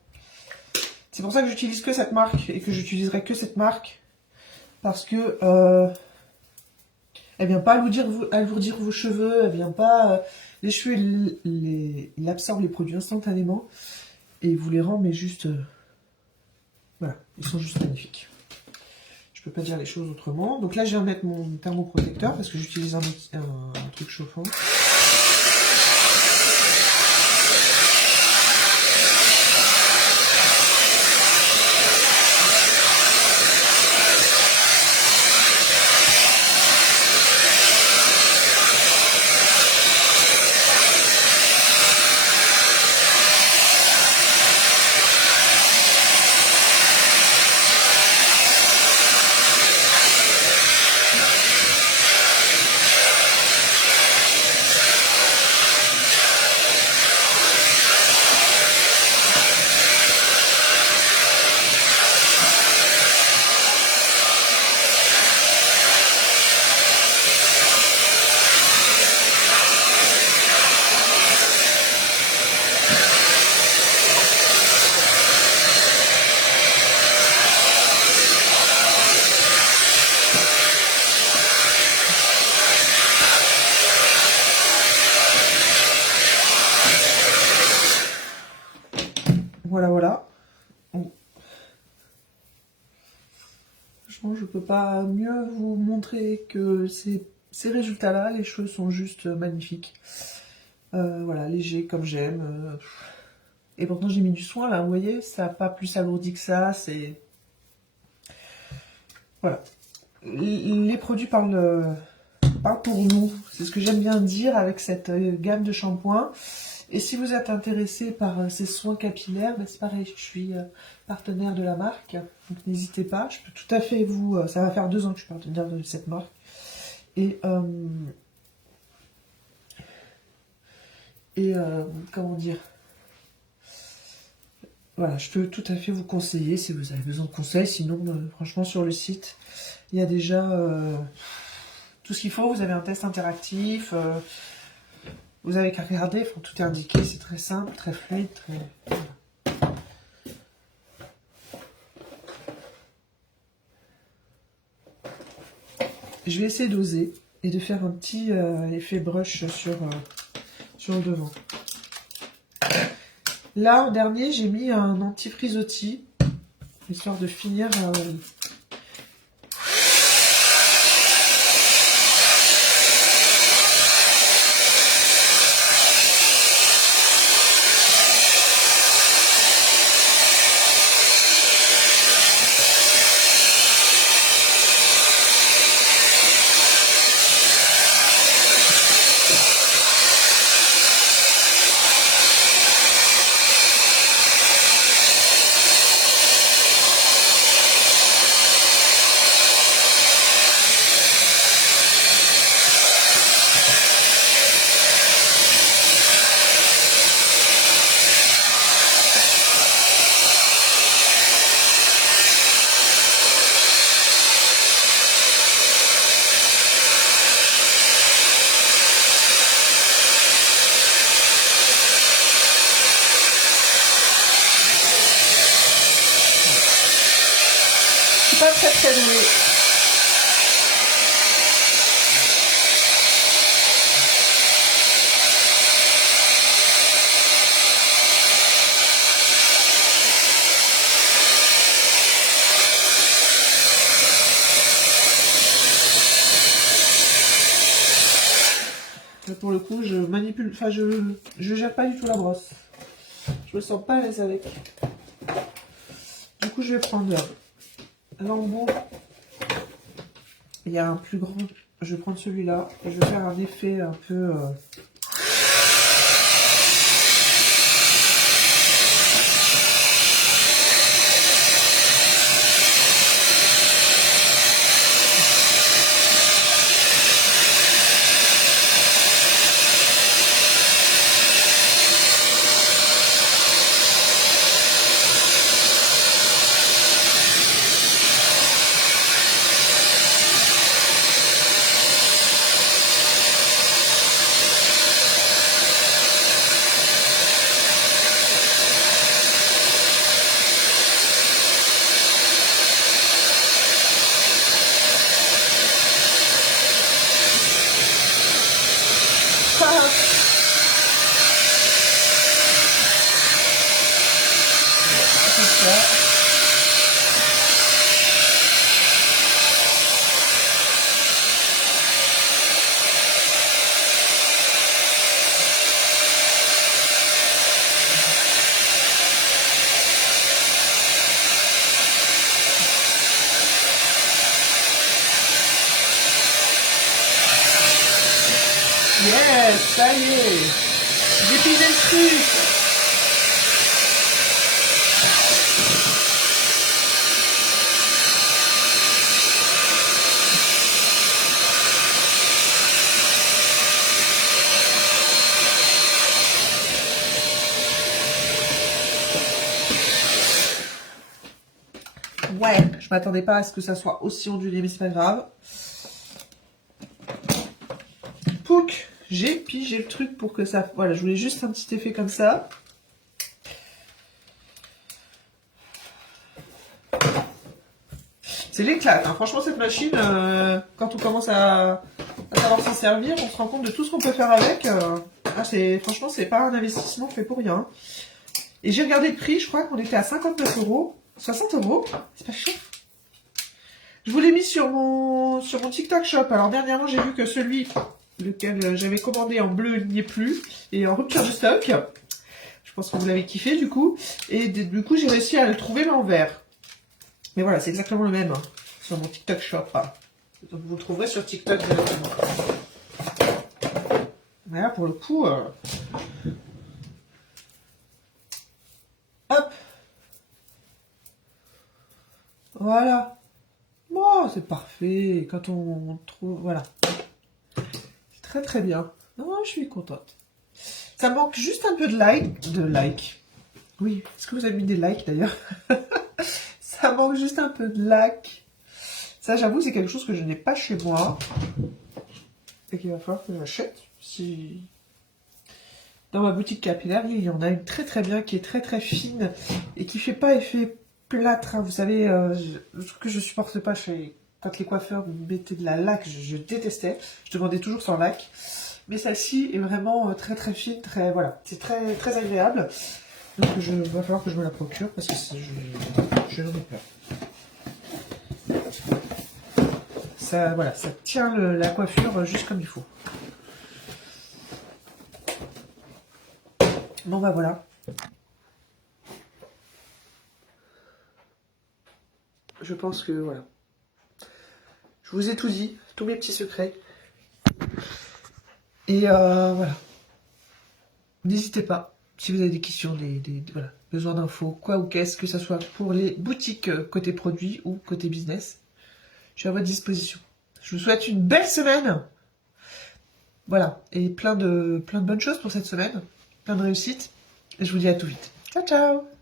C'est pour ça que j'utilise que cette marque et que j'utiliserai que cette marque. Parce que elle vient pas alourdir vos cheveux, elle vient pas... les cheveux, il absorbe les produits instantanément. Et il vous les rend, mais juste... voilà, ils sont juste magnifiques. Je peux pas dire les choses autrement. Donc là, je viens mettre mon thermoprotecteur parce que j'utilise un truc chauffant. Voilà. Franchement, je peux pas mieux vous montrer que ces résultats-là. Les cheveux sont juste magnifiques. Voilà, léger comme j'aime. Et pourtant, j'ai mis du soin, là, vous voyez, ça n'a pas plus alourdi que ça, c'est... Voilà. Les produits parlent pour nous. C'est ce que j'aime bien dire avec cette gamme de shampoings. Et si vous êtes intéressé par ces soins capillaires, ben c'est pareil, je suis partenaire de la marque. Donc n'hésitez pas, je peux tout à fait vous... ça va faire 2 ans que je suis partenaire de cette marque. Et comment dire, voilà, je peux tout à fait vous conseiller si vous avez besoin de conseils. Sinon, franchement, sur le site, il y a déjà tout ce qu'il faut. Vous avez un test interactif, vous avez qu'à regarder, enfin, tout est indiqué, c'est très simple, très fluide, très... Voilà. Je vais essayer d'oser et de faire un petit effet brush sur le devant. Là, en dernier, j'ai mis un anti-frisottis, histoire de finir... pas très très doué. Là, pour le coup, je manipule, enfin je gère pas du tout la brosse. Je me sens pas à l'aise avec. Du coup, je vais prendre l'embout. Il y a un plus grand. Je vais prendre celui-là et je vais faire un effet un peu... Yes, ça y est. J'ai pigé le truc. Ouais, je m'attendais pas à ce que ça soit aussi ondulé, mais c'est pas grave. Pouc, j'ai pigé le truc pour que ça... Voilà, je voulais juste un petit effet comme ça. C'est l'éclate, hein. Franchement, cette machine, quand on commence à savoir s'en servir, on se rend compte de tout ce qu'on peut faire avec. Franchement, c'est pas un investissement fait pour rien. Et j'ai regardé le prix, je crois qu'on était à 59 €. 60 €, c'est pas cher. Je vous l'ai mis sur mon TikTok Shop. Alors, dernièrement, j'ai vu que celui lequel j'avais commandé en bleu n'y est plus. Et en rupture de stock. Je pense que vous l'avez kiffé, du coup. Et du coup, j'ai réussi à le trouver, mais en vert. Mais voilà, c'est exactement le même, hein, sur mon TikTok Shop. Donc, vous le trouverez sur TikTok directement. Voilà, pour le coup... Hop. Voilà. Bon, c'est parfait. Quand on trouve... Voilà. C'est très très bien. Non, je suis contente. Ça manque juste un peu de like. Oui, est-ce que vous avez mis des likes d'ailleurs? Ça manque juste un peu de lac. Ça, j'avoue, c'est quelque chose que je n'ai pas chez moi. Et qu'il va falloir que j'achète. Si... Dans ma boutique capillaire, il y en a une très très bien, qui est très très fine et qui fait pas effet plâtre. Hein. Vous savez, le truc que je supporte pas quand les coiffeurs mettaient de la laque, je détestais. Je demandais toujours sans laque. Mais celle-ci est vraiment très très fine, très voilà, c'est très très agréable. Donc va falloir que je me la procure parce que je n'en ai peur. Ça, voilà, ça tient la coiffure juste comme il faut. Bon bah voilà. Je pense que voilà. Je vous ai tout dit, tous mes petits secrets. Et voilà. N'hésitez pas, si vous avez des questions, voilà, besoin d'infos, quoi ou qu'est-ce, que ce soit pour les boutiques côté produit ou côté business, je suis à votre disposition. Je vous souhaite une belle semaine. Voilà, et plein de bonnes choses pour cette semaine, plein de réussites. Et je vous dis à tout vite. Ciao, ciao!